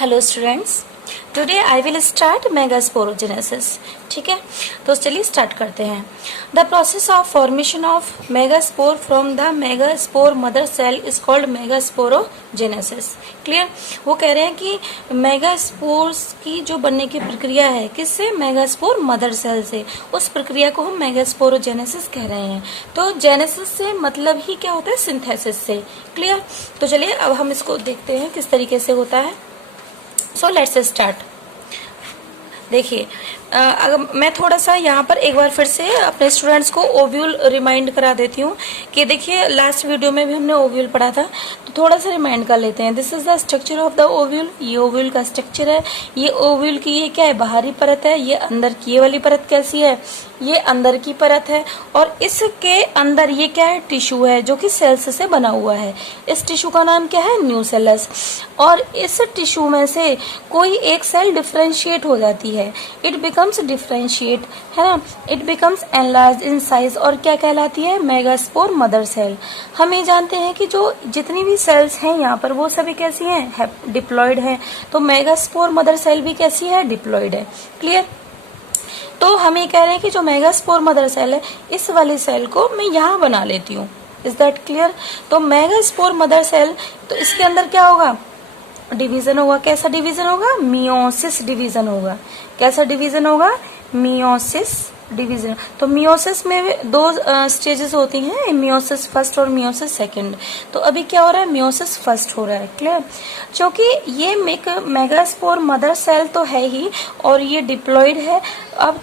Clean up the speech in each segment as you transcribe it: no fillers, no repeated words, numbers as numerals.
Hello students, today I will start megasporogenesis. ठीक है, तो चलिए स्टार्ट करते हैं। The process of formation of megaspore from the megaspore mother cell is called megasporogenesis. Clear? वो कह रहे हैं कि मेगास्पोर्स की जो बनने की प्रक्रिया है किससे? मेगास्पोर मदर सेल से। उस प्रक्रिया को हम मेगास्पोरोजेनेसिस कह रहे हैं। तो जेनेसिस से मतलब ही क्या होता है? सिंथेसिस से। क्लियर? तो चलिए अब हम इसको देखते हैं किस तरीके से होता है। So let's start. देखिए, अगर मैं थोड़ा सा यहाँ पर एक बार फिर से अपने स्टूडेंट्स को ओव्यूल रिमाइंड करा देती हूँ कि देखिए लास्ट वीडियो में भी हमने ओव्यूल पढ़ा था, तो थोड़ा सा रिमाइंड कर लेते हैं। This is the structure of the ovule. ये ओव्यूल का स्ट्रक्चर है। ये ओव्यूल की ये क्या है? बाहरी परत है। ये अंदर की ये वाली परत कैसी है? ये अंदर की परत है। और इसके अंदर ये क्या है? टिश्यू है जो कि सेल्स से बना हुआ है। इस टिश्यू का नाम क्या है? न्यूसेलस। और इस टिश्यू में से कोई एक सेल डिफरेंशिएट हो जाती है। इट बिकम्स डिफरेंशिएट, है ना? It becomes enlarge in size और क्या कहलाती है? Megaspore mother cell. हम ये जानते हैं कि जो जितनी भी सेल्स हैं यहाँ पर वो सभी कैसी हैं? डिप्लॉइड हैं। तो मेगास्पोर मदर सेल भी कैसी है? डिप्लॉइड है। क्लियर? तो हम ये कह रहे हैं कि जो मेगास्पोर मदर सेल है इस वाली सेल को मैं यहाँ बना लेती हूँ। Is that clear? तो मेगास्पोर मदर सेल, तो इसके अंदर क्या होगा? डिवीजन होगा। कैसा डिवीजन होगा? मियोसिस डिवीजन होगा। कैसा डिवीजन होगा? Meiosis division. तो मियोसिस में दो स्टेजेस होती हैं, मियोसिस फर्स्ट और मियोसिस सेकंड। तो अभी क्या हो रहा है? मियोसिस फर्स्ट हो रहा है। क्लियर? क्योंकि ये मेगास्पोर मदर सेल तो है ही और ये डिप्लॉइड है। अब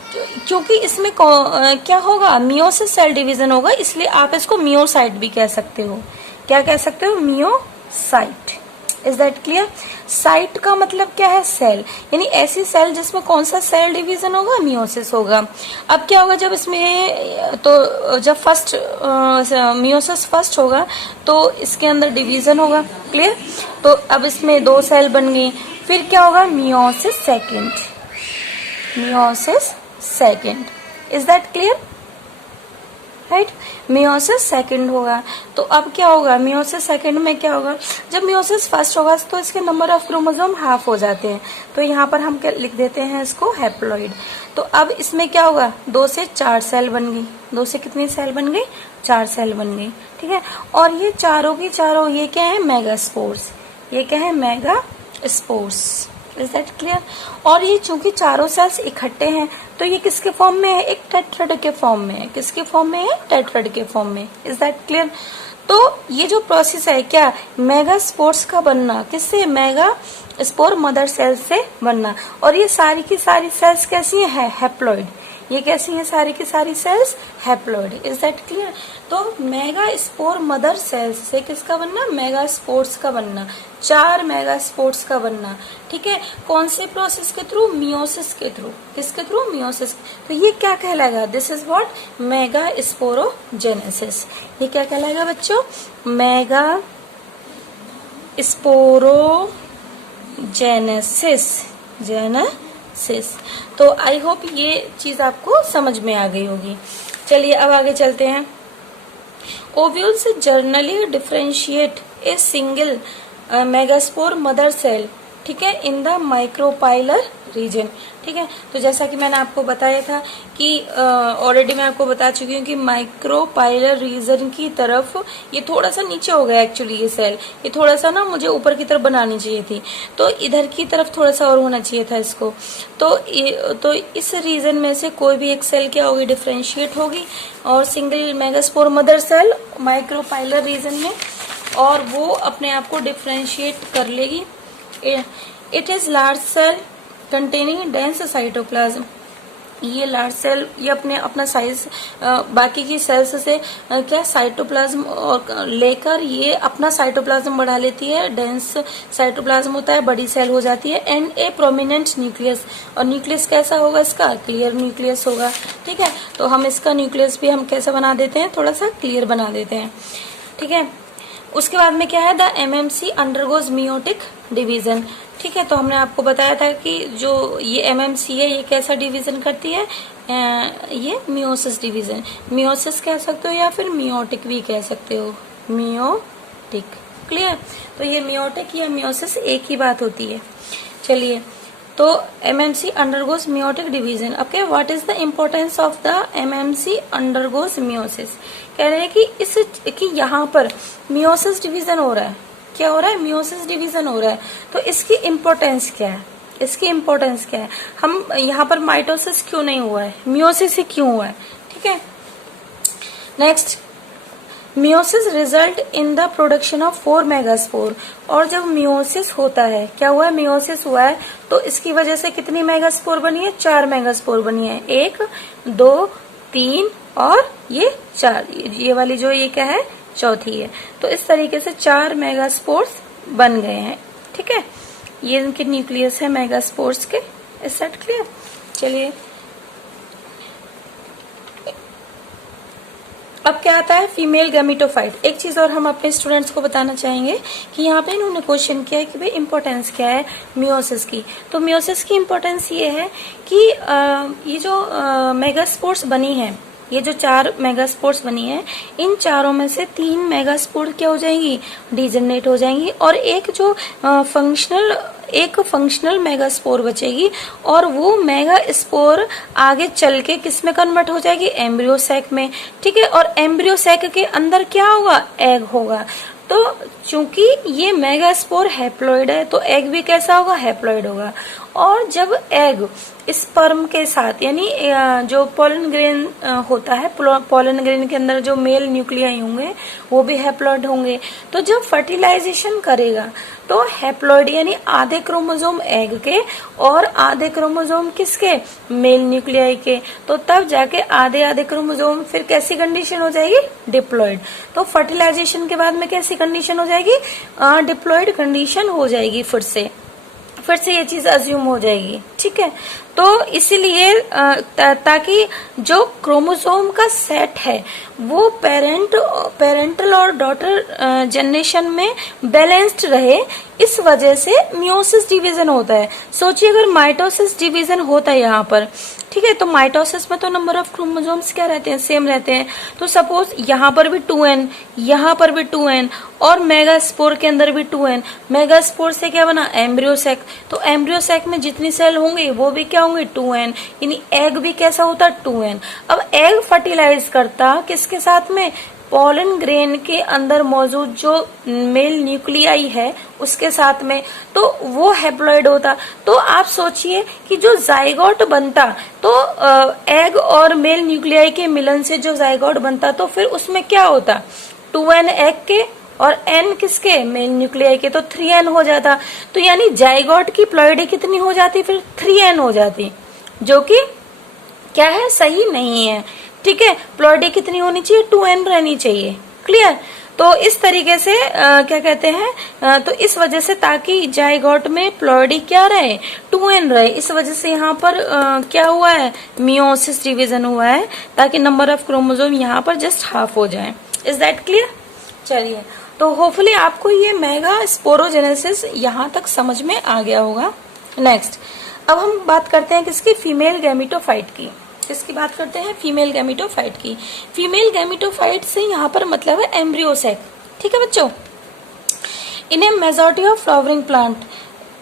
क्योंकि इसमें क्या होगा? मियोसिस सेल डिवीजन होगा, इसलिए आप इसको मियोसाइट भी कह सकते हो। क्या कह सकते हो? Meiocyte. Is that clear? Site का मतलब क्या है? सेल, यानी ऐसी सेल जिसमें कौन सा सेल डिवीजन होगा? मियोसिस होगा। अब क्या होगा जब इसमें, तो जब फर्स्ट मियोसिस फर्स्ट होगा तो इसके अंदर डिवीजन होगा। क्लियर? तो अब इसमें दो सेल बन गई। फिर क्या होगा? Meiosis second. Meiosis second. Is that clear? Right? Meiosis second होगा। तो अब क्या होगा? मियोसिस सेकंड में क्या होगा? जब मियोसिस फर्स्ट होगा तो इसके नंबर ऑफ क्रोमोसोम हाफ हो जाते हैं। तो यहाँ पर हम क्या लिख देते हैं? इसको हैप्लॉइड। तो अब इसमें क्या होगा? 2 से 4 सेल बन गई। 2 से कितनी सेल बन गई? 4 सेल बन गई। ठीक है? और ये चारों की चारों ये क्या है? मेगास्पोर्स। ये क्या है? मेगास्पोर्स। Is that clear? और ये चूंकि चारों सेल्स इकट्ठे हैं तो ये किसके फॉर्म में है? एक टेट्राड के फॉर्म में है। किसके फॉर्म में है? टेट्राड के फॉर्म में। Is that clear? तो ये जो प्रोसेस है क्या? मेगास्पोर्स का बनना किससे? मेगास्पोर मदर सेल से बनना। और ये सारी की सारी सेल्स कैसी है? हैप्लॉइड। ये कैसी हैं? सारी की सारी cells haploid. Is that clear? तो मेगास्पोर मदर सेल्स से किसका बनना? मेगास्पोर्स का बनना। 4 मेगास्पोर्स का बनना। ठीक है? कौन से प्रोसेस के थ्रू? मियोसिस के थ्रू। किसके थ्रू? मियोसिस। तो ये क्या कहलाएगा? This is what? मेगास्पोरोजेनेसिस। ये क्या कहलाएगा बच्चों? मेगास्पोरोजेनेसिस। तो आई होप ये चीज आपको समझ में आ गई होगी। चलिए अब आगे चलते हैं। Ovules generally differentiate a single megaspore mother cell, ठीक है, इन द माइक्रोपाइलर रीजन। ठीक है? तो जैसा कि मैंने आपको बताया था कि ऑलरेडी मैं आपको बता चुकी हूँ कि माइक्रोपाइलर रीजन की तरफ ये थोड़ा सा नीचे हो गया एक्चुअली। ये सेल ये थोड़ा सा ना मुझे ऊपर की तरफ बनानी चाहिए थी, तो इधर की तरफ थोड़ा सा और होना चाहिए था इसको। तो इस रीजन में से कोई भी एक सेल क्या होगी? डिफरेंशिएट होगी और single megaspore mother cell micropylar region में, और वो अपने आप को डिफरेंशिएट कर लेगी। It is large cell containing dense cytoplasm. ये लार्ज सेल ये अपना साइज बाकी की सेल्स से क्या साइटोप्लाज्म और लेकर ये अपना साइटोप्लाज्म बढ़ा लेती है। डेंस साइटोप्लाज्म होता है, बड़ी सेल हो जाती है। And A prominent nucleus. और न्यूक्लियस कैसा होगा इसका? क्लियर न्यूक्लियस होगा। ठीक है? तो हम इसका न्यूक्लियस भी हम कैसे बना देते हैं? थोड़ा सा क्लियर बना देते हैं। ठीक है? उसके बाद में क्या है? The MMC undergoes meiotic division. ठीक है? तो हमने आपको बताया था कि जो ये एमएमसी है ये कैसा डिवीजन करती है? ये मियोसिस डिवीजन। मियोसिस कह सकते हो या फिर मियोटिक भी कह सकते हो। मियोटिक। क्लियर? तो ये मियोटिक या मियोसिस एक ही बात होती है। चलिए, तो MMC undergoes meiotic division. Okay, what is the importance of the MMC undergoes meiosis? कह रहे हैं कि यहाँ पर मियोसिस डिवीजन हो रहा है। क्या हो रहा है? मियोसिस डिवीजन हो रहा है। तो इसकी इम्पोर्टेंस क्या है? इसकी इम्पोर्टेंस क्या है? हम यहाँ पर माइटोसिस क्यों नहीं हुआ है, मियोसिस ही क्यों हुआ है? ठीक है, next, meiosis result in the production of 4 megaspore. और जब मियोसिस होता है, क्या हुआ है? मियोसिस हुआ है, तो इसकी वजह से कितनी मेगास्पोर बनी है? 4 मेगास्पोर बनी है। 1, 2, 3 और ये 4। ये वाली जो ये क्या है? चौथी है। तो इस तरीके से 4 मेगास्पोर्स बन गए हैं। ठीक है, ये इनके न्यूक्लियस है मेगास्पोर्स के। Is that clear? चलिए, अब क्या आता है? Female gametophyte. एक चीज और हम अपने स्टूडेंट्स को बताना चाहेंगे कि यहाँ पे इन्होंने क्वेश्चन किया है कि भाई इंपॉर्टेंस क्या है मियोसिस की। तो मियोसिस की इंपॉर्टेंस ये है कि ये जो मेगास्पोर्स बनी है, ये जो 4 मेगास्पोर्स बनी है, इन चारों में से 3 मेगास्पोर क्या हो जाएंगी? डीजनरेट हो जाएंगी, और एक जो फंक्शनल मेगास्पोर बचेगी, और वो मेगा स्पोर आगे चल के किस में कन्वर्ट हो जाएगी? एम्ब्रियो सैक में। ठीक है, और एम्ब्रियो सैक के अंदर क्या होगा? एग होगा। तो चूंकि ये मेगास्पोर हैप्लॉइड है, तो एग भी कैसा होगा? हैप्लॉइड होगा। और जब एग स्पर्म के साथ, यानी जो पोलन ग्रेन होता है, पोलन ग्रेन के अंदर जो मेल न्यूक्लियाई होंगे वो भी हैप्लॉइड होंगे। तो जब फर्टिलाइजेशन करेगा तो हैप्लॉइड यानी आधे क्रोमोसोम एग के और आधे क्रोमोसोम किसके? मेल न्यूक्लियाई के। तो तब जाके आधे आधे क्रोमोसोम फिर कैसी कंडीशन हो जाएगी? डिप्लॉइड। तो फर्टिलाइजेशन के बाद में कैसी कंडीशन हो जाएगी? डिप्लॉइड कंडीशन हो जाएगी। फिर से ये चीज अज्यूम हो जाएगी। ठीक है, तो इसीलिए ताकि जो क्रोमोसोम का सेट है वो पेरेंटल और डॉटर जनरेशन में बैलेंस्ड रहे, इस वजह से मियोसिस डिवीजन होता है। सोचिए अगर माइटोसिस डिवीजन होता है यहाँ पर, ठीक है, तो माइटोसिस में तो नंबर ऑफ क्रोमोसोम्स क्या रहते हैं? सेम रहते हैं। तो सपोज यहाँ पर भी 2n, यहाँ पर भी 2n, और मेगास्पोर के अंदर भी 2n। मेगास्पोर से क्या बना? Embryo sac. तो एम्ब्रियो सैक में जितनी सेल होंगे वो भी क्या होंगे? 2n। यानी एग भी कैसा होता? 2n। अब एग फर्टिलाइज करता किसके साथ में? पोलन ग्रेन के अंदर मौजूद जो मेल न्यूक्लियाई है उसके साथ में, तो वो हैप्लॉइड होता। तो आप सोचिए कि जो जाइगोट बनता, तो एग और मेल न्यूक्लियाई के मिलन से जो जाइगोट बनता, तो फिर उसमें क्या होता? 2n एग के और n किसके? मेल न्यूक्लियाई के। तो 3n हो जाता। तो यानी जाइगोट की प्लॉइडी कितनी हो जाती? फिर 3n हो जाती, जो कि क्या है? सही नहीं है। ठीक है, प्लॉइडी कितनी होनी चाहिए? 2n रहनी चाहिए। क्लियर? तो इस तरीके से क्या कहते हैं, तो इस वजह से ताकि जाइगोट में प्लॉइडी क्या रहे? 2n रहे। इस वजह से यहाँ पर क्या हुआ है? मियोसिस डिवीजन हुआ है, ताकि नंबर ऑफ क्रोमोसोम यहाँ पर जस्ट हाफ हो जाए। Is that clear? चलिए, तो होपफुली आपको ये मेगा स्पोरोजेनेसिस यहाँ तक समझ में आ गया होगा। नेक्स्ट, अब हम बात करते हैं किसकी? फीमेल गैमेटोफाइट की। किसकी बात करते हैं? फीमेल गैमेटोफाइट की। फीमेल गैमेटोफाइट से यहाँ पर मतलब है एम्ब्रियो सैक। ठीक है बच्चों, इन a majority of flowering plant,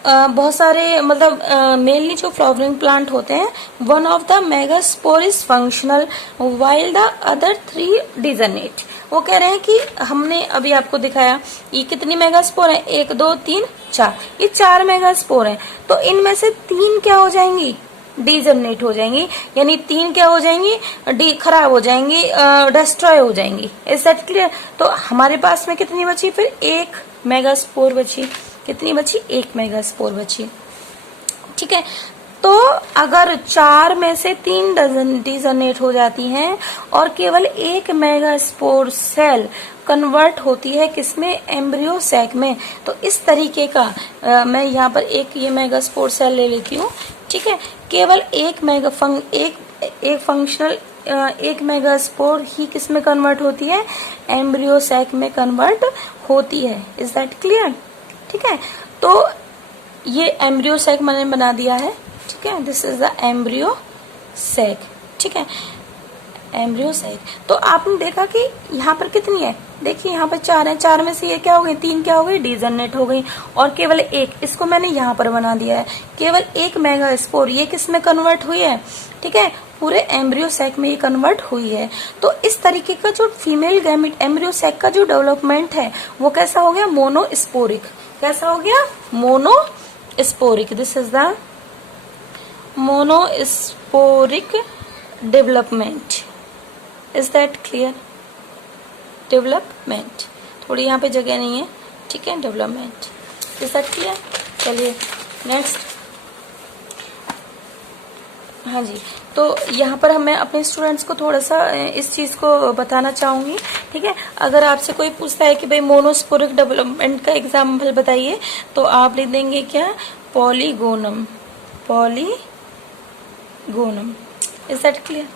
बहुत सारे मतलब मेनली जो फ्लावरिंग प्लांट होते हैं, one of the megaspore is functional while the other 3 डिजनेट। वो कह रहे हैं कि हमने अभी आपको दिखाया ये कितनी मेगास्पोर है? 1, 2, 3, 4। ये 4 मेगास्पोर हैं। तो इनमें से 3 क्या हो जाएंगी? डीजनरेट हो जाएंगी, यानी 3 क्या हो जाएंगी? खराब हो जाएंगी, डिस्ट्रॉय हो जाएंगी। Is that clear? तो हमारे पास में कितनी बची? फिर 1 मेगास्पोर बची। कितनी बची? 1 मेगास्पोर बची। ठीक है, तो अगर 4 में से 3 डीजनरेट हो जाती हैं और केवल 1 मेगास्पोर सेल कन्वर्ट होती है किसमें? एम्ब्रियो सैक में। तो इस तरीके का मैं यहाँ पर एक ये मेगास्पोर सेल ले लेती हूँ। ठीक है, केवल एक फंक्शनल 1 मेगास्पोर ही किसमें कन्वर्ट होती है? एम्ब्रियो सैक में कन्वर्ट होती है। Is that clear? ठीक है, तो ये एम्ब्रियो सैक मैंने बना दिया है। ठीक है, this is the embryo sac. ठीक है, एम्ब्रियो सैक। तो आपने देखा कि यहाँ पर कितनी है? देखिए यहाँ पर 4 है, 4 में से ये क्या हो गई, 3 क्या हो गई, डीजनरेट हो गई, और केवल एक, इसको मैंने यहाँ पर बना दिया है, केवल एक मेगा स्पोर ये किस में कन्वर्ट हुई है, ठीक है, पूरे एम्ब्रियो सैक में ये कन्वर्ट हुई है। तो इस तरीके का जो फीमेल गैमेट एम्ब्रियो सैक का जो डेवलपमेंट है वो कैसा हो गया, मोनोस्पोरिक। कैसा हो गया, monosporic. This is the monosporic development. Is that clear? Development, थोड़ी यहाँ पे जगह नहीं है, ठीक है, डेवलपमेंट। Is that clear? चलिए नेक्स्ट। हाँ जी, तो यहाँ पर मैं अपने स्टूडेंट्स को थोड़ा सा इस चीज को बताना चाहूंगी, ठीक है। अगर आपसे कोई पूछता है कि भाई मोनोस्पोरिक डेवलपमेंट का एग्जाम्पल बताइए, तो आप लिख देंगे क्या, Polygonum. Polygonum. Is that clear?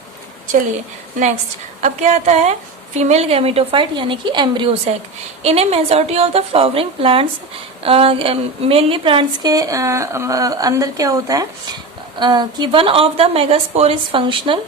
चलिए नेक्स्ट। अब क्या आता है, फीमेल गैमेटोफाइट यानी कि embryo sac. In a majority of the flowering plants, mainly plants के अंदर क्या होता है कि one of the megaspore is functional,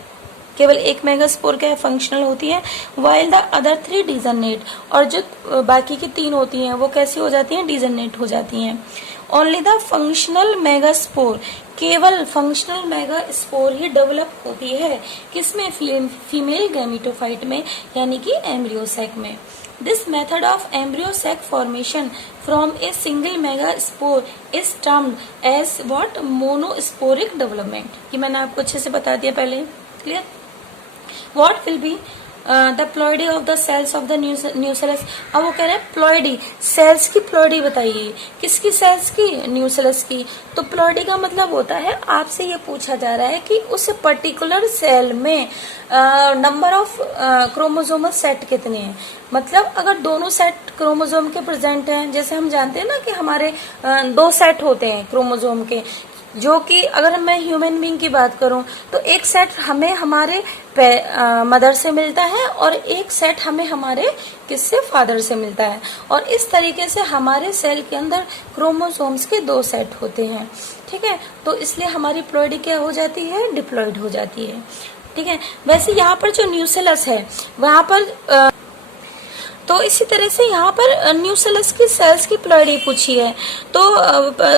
केवल एक मेगास्पोर क्या है, फंक्शनल होती है, वाइल द अदर 3 डिजनरेट, और जो बाकी की 3 होती हैं वो कैसी हो जाती हैं, डिजनरेट हो जाती हैं। ओनली द फंक्शनल मेगास्पोर, केवल फंक्शनल मेगास्पोर ही डेवलप होती है किसमें, फीमेल गैमेटोफाइट में यानी कि एम्ब्रियो सैक में। This method of embryo sac formation from a single megaspore is termed as what, monosporic development। ये मैंने आपको अच्छे से बता दिया पहले, clear. What will be the ploidy of the cells of the nucellus. अब वो कह रहे हैं प्लॉइडी, सेल्स की प्लॉइडी बताइए, किसकी सेल्स की, न्यूसेलस की। तो प्लॉइडी का मतलब होता है, आपसे ये पूछा जा रहा है कि उस पर्टिकुलर सेल में नंबर ऑफ क्रोमोसोमल सेट कितने हैं। मतलब अगर दोनों सेट क्रोमोसोम के प्रेजेंट हैं, जैसे हम जानते हैं ना कि हमारे 2 सेट होते हैं क्रोमोसोम के, जो कि अगर मैं ह्यूमन बीइंग की बात करूं तो एक सेट हमें हमारे मदर से मिलता है और एक सेट हमें हमारे किससे, फादर से मिलता है। और इस तरीके से हमारे सेल के अंदर क्रोमोसोम्स के 2 सेट होते हैं, ठीक है। तो इसलिए हमारी प्लॉइडी क्या हो जाती है, डिप्लॉइड हो जाती है, ठीक है। वैसे यहाँ पर जो न्यूसेलस है वहां पर तो इसी तरह से यहाँ पर न्यूसेलस की सेल्स की प्लॉइडी पूछी है। तो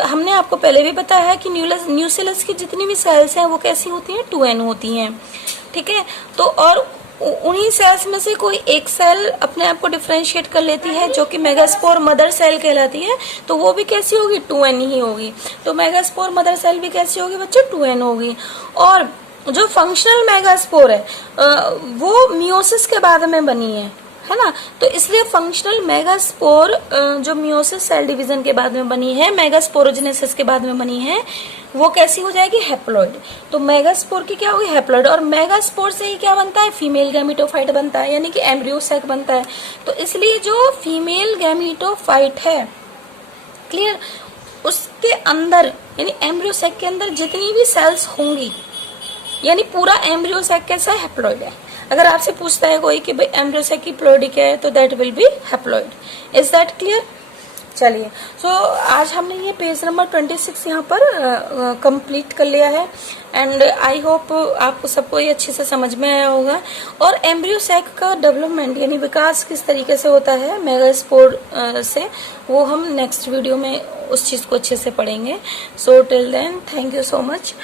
हमने आपको पहले भी बताया है कि न्यूसेलस की जितनी भी सेल्स हैं वो कैसी होती हैं, 2n होती हैं, ठीक है। तो और उन्हीं सेल्स में से कोई एक सेल अपने आप को डिफरेंशिएट कर लेती है जो कि मेगास्पोर मदर सेल कहलाती है, तो वो भी कैसी होगी, 2n ही होगी। तो मेगास्पोर मदर सेल भी कैसी होगी बच्चों, 2n होगी। और जो फंक्शनल मेगास्पोर है वो मियोसिस के बाद में बनी है ना। तो इसलिए फंक्शनल मेगास्पोर जो मियोसिस सेल डिवीजन के बाद में बनी है, मेगास्पोरोजेनेसिस के बाद में बनी है, वो कैसी हो जाएगी, हैप्लॉइड। तो मेगास्पोर की क्या होगी, हैप्लॉइड। और मेगास्पोर से ही क्या बनता है, फीमेल गैमेटोफाइट बनता है, यानी कि एम्ब्रियो सैक बनता है। तो इसलिए जो फीमेल गैमेटोफाइट है, क्लियर, उसके अंदर यानी एम्ब्रियो सैक के अंदर जितनी भी सेल्स होंगी, यानी पूरा एम्ब्रियो सैक कैसा है, हैप्लॉइड है। अगर आपसे पूछता है कोई कि भाई एम्ब्रियो सैक की प्लॉइडी क्या है, तो that will be haploid. Is that clear? चलिए, सो आज हमने ये पेज नंबर 26 यहाँ पर कंप्लीट कर लिया है, एंड आई होप आपको सबको ये अच्छे से समझ में आया होगा। और एम्ब्रियो सैक का डेवलपमेंट यानी विकास किस तरीके से होता है मेगास्पोर से, वो हम नेक्स्ट वीडियो में उस चीज को अच्छे से पढ़ेंगे। So till then, thank you so much.